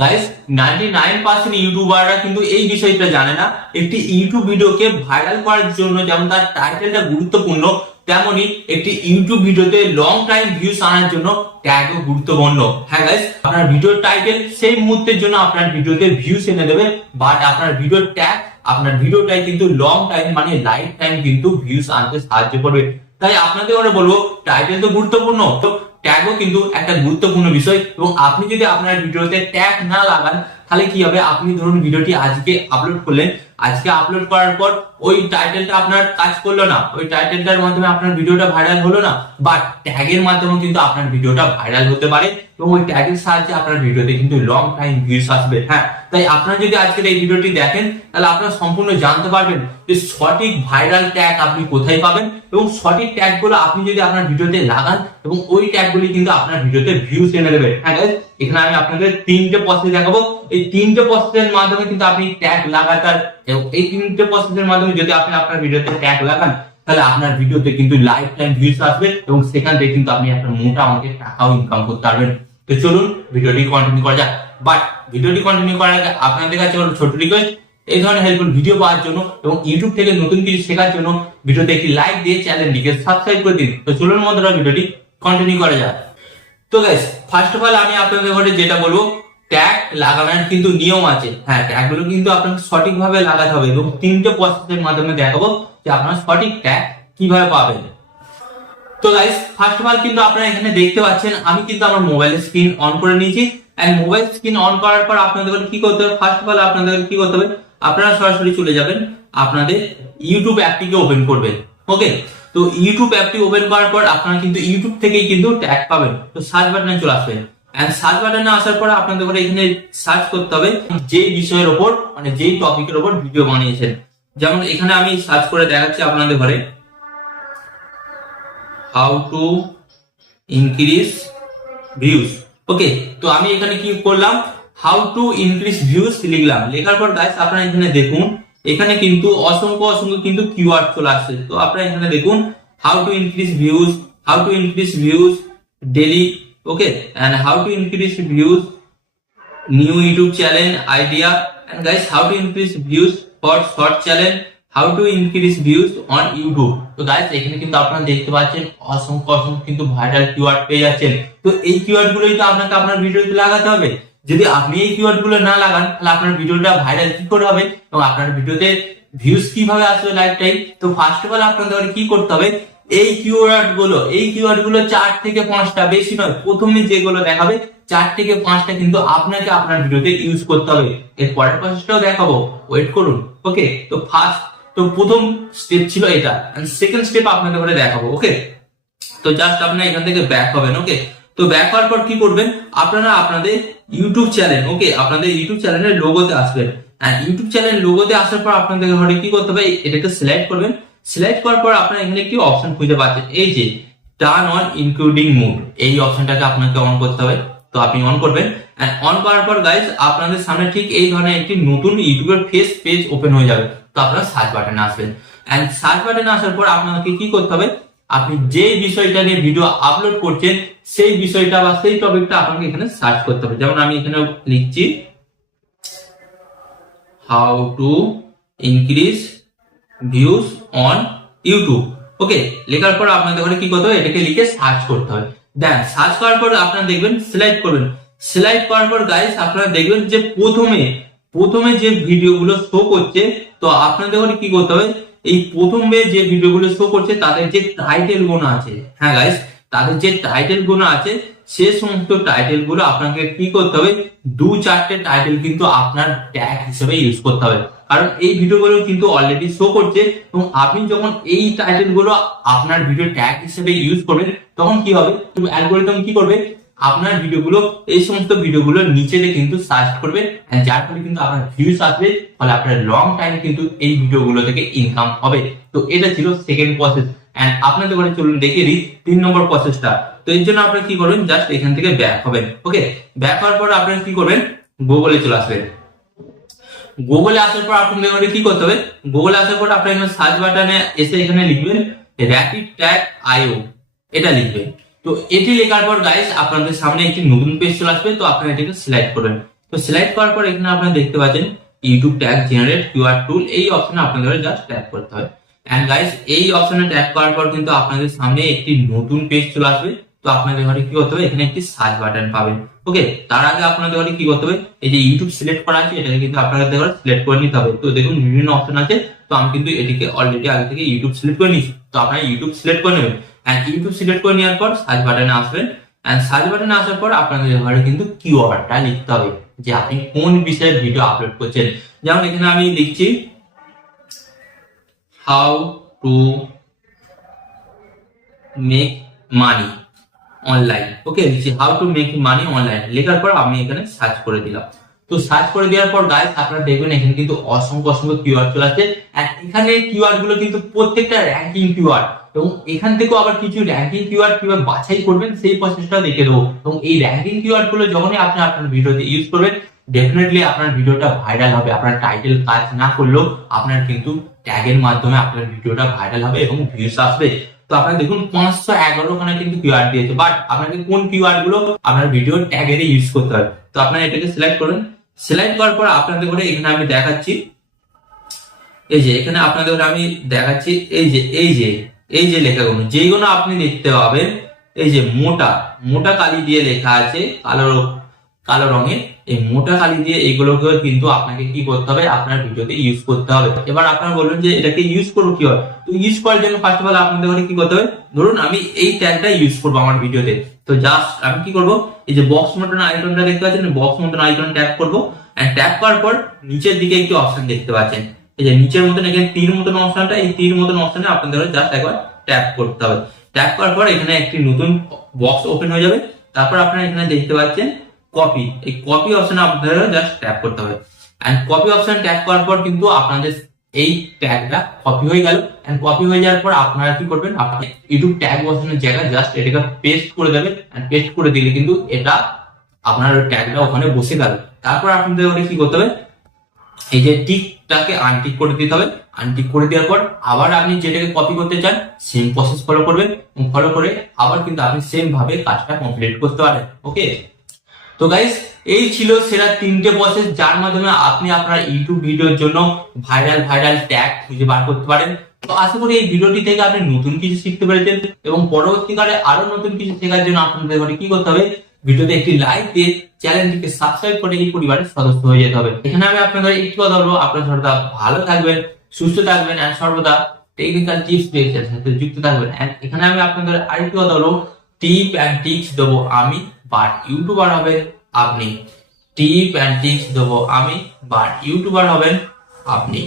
Guys 99% ইউটিউবাররা কিন্তু এই বিষয়টা জানে না। একটি ইউটিউব ভিডিওকে ভাইরাল করার জন্য যেমন তার টাইটেলটা গুরুত্বপূর্ণ, তেমনি একটি ইউটিউব ভিডিওতে লং টাইম ভিউজ আনার জন্য ট্যাগও গুরুত্বপূর্ণ। হ্যাঁ গাইস, আপনার ভিডিওর টাইটেল সেই মুহূর্তের জন্য আপনার ভিডিওতে ভিউজ এনে দেবে, বাট আপনার ভিডিওর ট্যাগ আপনার ভিডিওটাই কিন্তু লং টাইম মানে লাইফ টাইম কিন্তু ভিউজ আনতে সাহায্য করবে। তাই আপনাদের ওরা বলবো টাইটেল তো গুরুত্বপূর্ণ, তো ট্যাগও কিন্তু একটা গুরুত্বপূর্ণ বিষয়। এবং আপনি যদি আপনার ভিডিওতে ট্যাগ না লাগান তাহলে কি হবে, আপনি ধরুন ভিডিওটি আজকে আপলোড করলেন, আজকে আপলোড করার পর ওই টাইটেলটা আপনার কাজ করলো না, ওই টাইটেলটার মাধ্যমে আপনার ভিডিওটা ভাইরাল হলো না, বাট ট্যাগের মাধ্যমে কিন্তু আপনার ভিডিওটা ভাইরাল হতে পারে এবং ওই ট্যাগের সাহায্যে আপনার ভিডিওতে কিন্তু লং টাইম ভিউজ আসবে। হ্যাঁ, তাই আপনারা যদি আজকের এই ভিডিওটি দেখেন তাহলে আপনারা সম্পূর্ণ জানতে পারবেন যে সঠিক ভাইরাল ট্যাগ আপনি কোথায় পাবেন এবং সঠিক ট্যাগ গুলো আপনি যদি আপনার ভিডিওতে লাগান এবং ওই ট্যাগ গুলি কিন্তু আপনার ভিডিওতে ভিউজ এনে দেবে। হ্যাঁ গাইস, এখানে আমি আপনাদের তিনটে প্রসেস দেখাবো। এই তিনটে প্রসেসের মাধ্যমে কিন্তু আপনি ট্যাগ লাগাতার, এবং এই তিনটে প্রসেসের মাধ্যমে যদি আপনি আপনার ভিডিওতে ট্যাগ লাগান তাহলে আপনার ভিডিওতে কিন্তু লাইফ টাইম ভিউজ আসবে এবং সেখান থেকে কিন্তু আপনি একটা মোটা অঙ্কের টাকাও ইনকাম করতে পারবেন। তো চলুন ভিডিওটি কন্টিনিউ করা যাক। বাট ভিডিওটি কন্টিনিউ করার আগে আপনাদের কাছে আমার ছোট রিকোয়েস্ট, এই ধরনের হেল্পফুল ভিডিও পাওয়ার জন্য এবং ইউটিউব থেকে নতুন কিছু শেখার জন্য ভিডিওতে একটি লাইক দিয়ে চ্যানেলটিকে সাবস্ক্রাইব করে দিন। তো চলুন বন্ধুরা ভিডিওটি কন্টিনিউ করা যাক। তো গাইস, ফার্স্ট অফ অল আমি আপনাদের ঘরে যেটা বলবো, ট্যাগ লাগানোর কিন্তু নিয়ম আছে। হ্যাঁ, ট্যাগগুলো কিন্তু আপনাকে সঠিকভাবে লাগাতে হবে এবং তিনটে প্রসেসের মাধ্যমে দেখাবো যে আপনারা সঠিক ট্যাগ কিভাবে পাবেন। তো গাইস, ফার্স্ট অফ অল কিন্তু আপনারা এখানে দেখতে পাচ্ছেন আমি কিন্তু আমার মোবাইলের স্ক্রিন অন করে নিয়েছি। এন্ড মোবাইল স্ক্রিন অন করার পর আপনাদের কি করতে হবে, ফার্স্ট অফ অল আপনাদের কি করতে হবে, আপনারা সরাসরি চলে যাবেন আপনাদের ইউটিউব অ্যাপটিকে ওপেন করবেন। ওকে, তো ইউটিউব অ্যাপটি ওপেন করার পর আপনারা কিন্তু ইউটিউব থেকেই কিন্তু ট্যাগ পাবেন। তো সার্চ বাটনে চলে আসবেন। এন্ড সার্চ বাটনে আসার পর আপনাদের এখানে সার্চ করতে হবে যে বিষয়ের উপর মানে যেই টপিকের উপর ভিডিও বানিয়েছেন। যেমন এখানে আমি সার্চ করে দেখাচ্ছি আপনাদের ঘরে, হাউ টু ইনক্রিজ ভিউজ। ওকে, তো আমি এখানে কি করলাম, হাউ টু ইনক্রিজ ভিউজ লিখলাম। লেখার পর গাইস আপনারা এখানে দেখুন, এখানে কিন্তু অসংখ্য কিন্তু কিওয়ার্ড চলে আসছে। তো আপনারা এখানে দেখুন, how to increase views, how to increase views daily, okay, and how to increase views new YouTube channel idea, and guys how to increase views for short channel, how to increase views on YouTube. তো guys এখানে কিন্তু আপনারা দেখতে পাচ্ছেন অসংখ্য কিন্তু viral keyword পেয়ে যাচ্ছেন। তো এই কিওয়ার্ড গুলোই তো আপনাকে আপনার ভিডিওতে লাগাতে হবে। যদি আপনি এই কিওয়ার্ড গুলো না লাগান তাহলে আপনার ভিডিওটা ভাইরাল কি করে হবে এবং আপনার ভিডিওতে ভিউজ কিভাবে আসবে লাইফ টাইম। তো ফার্স্ট অফ অল আপনাদের কি করতে হবে, এই কিওয়ার্ড গুলো 4 থেকে 5টা, বেশি নয়, প্রথমে যেগুলো দেখাবে 4 থেকে 5টা কিন্তু আপনাকে আপনার ভিডিওতে ইউজ করতে হবে। এর পরের প্রসেসটাও দেখাবো, ওয়েট করুন। ওকে, তো প্রথম স্টেপ ছিল এটা, এন্ড সেকেন্ড স্টেপ আপনাদের করে দেখাবো। ওকে, তো জাস্ট আপনারা এখান থেকে ব্যাক হবেন। ওকে, তো ব্যাক হওয়ার পর কি করবেন, আপনারা আপনাদের ইউটিউব চ্যানেল, ওকে, আপনাদের ইউটিউব চ্যানেলের লোগোতে আসবেন। আর ইউটিউব চ্যানেল লোগোতে আসার পর আপনাদের ঘরে কি করতে হবে, এটাকে সিলেক্ট করবেন। সিলেক্ট করার পর আপনারা এখানে একটি অপশন খুঁজে পাচ্ছেন, এই যে টার্ন অন ইনক্লুডিং মুড, এই অপশনটাকে আপনাকে অন করতে হবে। তো আপনি অন করবেন। এন্ড অন করার পর গাইস আপনাদের সামনে ঠিক এই ধরনের একটি নতুন ইউটিউবের ফেস পেজ ওপেন হয়ে যাবে। তো আপনারা সার্চ বাটনে আসবেন। এন্ড সার্চ বাটনে আসার পর আপনাকে কি করতে হবে, আপনি যে বিষয়টা নিয়ে ভিডিও আপলোড করছেন সেই বিষয়টা বা সেই টপিকটা আপনাকে এখানে সার্চ করতে হবে। যেমন আমি এখানে লিখছি how to increase views on YouTube. Okay, লেখার পর আপনাদের ঘরে কি করতে হবে, এটাকে লিখে সার্চ করতে হবে। দেন সার্চ করার পর আপনারা দেখবেন সিলেক্ট করবেন। সিলেক্ট করার পর গাইস আপনারা দেখবেন যে প্রথমে যে ভিডিওগুলো শো করছে, তো আপনাদের ঘরে কি করতে হবে, এই প্রথমে যে ভিডিওগুলো শো করছে তাদের যে টাইটেল গুলো আছে, হ্যাঁ গাইস, তাদের যে টাইটেল গুলো আছে সে সমস্ত টাইটেল গুলো আপনাকে কি করতে হবে, 2-4টে টাইটেল কিন্তু আপনার ট্যাগ হিসেবে ইউজ করতে হবে। কারণ এই ভিডিওগুলো কিন্তু অলরেডি শো করছে এবং আপনি যখন এই টাইটেল গুলো আপনার ভিডিও ট্যাগ হিসেবে ইউজ করবেন তখন কি হবে, অ্যালগরিদম কি করবে, আপনার ভিডিওগুলো, এই সমস্ত ভিডিওগুলো নিচেতে কিন্তু সার্চ করবে, যার ফলে কিন্তু আপনার ভিউজ আসবে, ফলে আপনার লং টাইম কিন্তু এই ভিডিওগুলো থেকে ইনকাম হবে। তো এটা ছিল সেকেন্ড প্রসেস। এন্ড আপনাদের ঘরে চলুন দেখিয়ে দিই 3 নম্বর প্রসেসটা। তো এর জন্য আপনারা কি করবেন, জাস্ট এখান থেকে ব্যাক হবেন। ওকে, ব্যাক হওয়ার পর আপনারা কি করবেন, গুগলে চলে আসবেন। গুগলে আসার পর আপনাদের কি করতে হবে, গুগলে আসার পর আপনারা এখানে সার্চ বাটনে এসে এখানে লিখবেন র‍্যাপিড ট্যাগ আইও, এটা লিখবেন। তো এটি লেখার পর গাইস আপনাদের সামনে একটি নতুন পেজ চলে আসবে। তো আপনারা এটাকে সিলেক্ট করবেন। তো সিলেক্ট করার পর এখানে আপনারা দেখতে পাচ্ছেন ইউটিউব ট্যাগ জেনারেট কিউআর টুল, এই অপশনে আপনাদের জাস্ট ট্যাপ করতে হবে। এন্ড গাইস এই অপশনে ট্যাপ করার পর কিন্তু আপনাদের সামনে একটি নতুন পেজ চলে আসবে। তো আপনাদের ঘরে কি করতে হবে, এখানে একটি সার্চ বাটন পাবেন। ওকে, তার আগে আপনাদের ঘরে কি করতে হবে, এই যে ইউটিউব সিলেক্ট করা আছে এটাকে কিন্তু আপনাদের ঘরে সিলেক্ট করে নিতে হবে। তো দেখুন বিভিন্ন অপশন আছে, তো আমি কিন্তু এটিকে অলরেডি আগে থেকে ইউটিউব সিলেক্ট করে নিয়েছি। তো আপনারা ইউটিউব সিলেক্ট করে নেবেন, এন্ড ইউটিউব সিলেক্ট করে নেওয়ার পর সার্চ বাটনে আসবেন। এন্ড সার্চ বাটনে আসার পর আপনাদের ঘরে কিন্তু কিওয়ার্ডটা লিখতে হবে যে আপনি কোন বিষয়ে ভিডিও আপলোড করছেন। যেমন এখানে আমি লিখছি how to make money online. Okay, লিখছি how to make money online, লেখার পর আমি এখানে সার্চ করে দিলাম। তো সার্চ করে দেওয়ার পর গাইস আপনারা দেখবেন এখানে কিন্তু অসংখ্য অসংখ্য কিওয়ার্ড চলে আসছে। এখানে কিওয়ার্ড গুলো কিন্তু প্রত্যেকটা র্যাঙ্কিং কিওয়ার্ড, এবং এখান থেকেও আবার কিছু র্যাঙ্কিং কিওয়ার্ড কিভাবে বাছাই করবেন সেই প্রসেসটা দেখে দেবো। এবং এই র্যাঙ্কিং কিওয়ার্ড গুলো যখনই আপনি আপনার ভিডিওতে ইউজ করবেন ডেফিনেটলি আপনার ভিডিওটা ভাইরাল হবে। আপনার টাইটেল কাজ না করলেও আপনার কিন্তু ট্যাগের মাধ্যমে আপনার ভিডিওটা ভাইরাল হবে এবং ভিউজ আসবে। তো আপনারা দেখুন 511 খানা কিন্তু কিওয়ার্ড দিয়েছে, বাট আপনাকে কোন কিওয়ার্ড গুলো আপনার ভিডিও ট্যাগের ইউজ করতে হবে। তো আপনারা এটাকে সিলেক্ট করুন। সিলেক্ট করার পর আপনাদের করে এখানে আমি দেখাচ্ছি, এই যে এখানে আপনাদের আমি দেখাচ্ছি এই যে লেখাগুলো যেগুলো আপনি দেখতে পাবেন, এই যে মোটা মোটা কালি দিয়ে লেখা আছে কালো রঙের, এই মোটা কালি দিয়ে এগুলোকে কিন্তু আপনাকে কি করতে হবে, আপনার ভিডিওতে ইউজ করতে হবে। এবার আপনারা বলবেন যে এটাকে ইউজ করবো কি হয়, তো ইউজ করার জন্য ফার্স্ট অফ অল আপনাদের কি করতে হবে, ধরুন আমি এই ট্যাগটা ইউজ করবো আমার ভিডিওতে। তো জাস্ট আমি কি করবো, এই যে বক্স মতন আইকনটা দেখতে পাচ্ছেন, বক্স মতন আইকন ট্যাপ করবো। এন্ড ট্যাপ করার পর নিচের দিকে একটি অপশন দেখতে পাচ্ছেন, এই যে নিচের মতন এখানে তীর মতন অপশনটা, এই তীর মতন অপশনে আপনাদের জাস্ট একবার ট্যাপ করতে হবে। ট্যাপ করার পর এখানে একটি নতুন বক্স ওপেন হয়ে যাবে। তারপর আপনারা এখানে দেখতে পাচ্ছেন কপি, এই কপি অপশনে আপনাদের জাস্ট ট্যাপ করতে হবে। এন্ড কপি অপশন ট্যাপ করার পর কিন্তু আপনাদের এই ট্যাগটা কপি হয়ে গেল। এন্ড কপি হয়ে যাওয়ার পর আপনারা কি করবেন, আপনি ইউটিউব ট্যাগ বসানোর জায়গায় জাস্ট এটাকে পেস্ট করে দেবেন। এন্ড পেস্ট করে দিলে কিন্তু এটা আপনার ট্যাগটা ওখানে বসে গেল। তারপর আপনাদের কি করতে হবে, এই যে টিকটাকে আনটিক করে দিতে হবে। আনটিক করে দেওয়ার পর আবার আপনি যেটাকে কপি করতে চান সেম প্রসেস ফলো করবেন, ফলো করে আবার কিন্তু আপনি সেম ভাবে কাজটা কমপ্লিট করতে পারেন। ওকে, তো গাইস এই ছিল সেরা 3টে প্রসেস যার মাধ্যমে আপনি আপনার ইউটিউব ভিডিওর জন্য ভাইরাল ট্যাগ খুঁজে বার করতে পারেন। তো আশা করি এই ভিডিওটি থেকে আপনি নতুন কিছু শিখতে পেরেছেন, এবং পরবর্তীকালে আরো নতুন কিছু শেখার জন্য আপনাদের কি করতে হবে, ভিডিওতে একটি লাইক দিয়ে চ্যানেলটিকে সাবস্ক্রাইব করে এই পরিবারের সদস্য হয়ে যেতে হবে। এখানে আমি আপনাদের একটু কথা বলবো, আপনারা সর্বদা ভালো থাকবেন, সুস্থ থাকবেন, এন্ড সর্বদা টেকনিক্যাল টিপস পেজের সাথে যুক্ত থাকবেন। এন্ড এখানে আমি আপনাদের আরেকটি কথা বলবো, টিপ এন্ড টিপস দেবো আমি, বাট ইউটিউবার হবেন আপনি। টিপ এন্ড টিপস দেবো আমি, বাট ইউটিউবার হবেন আপনি।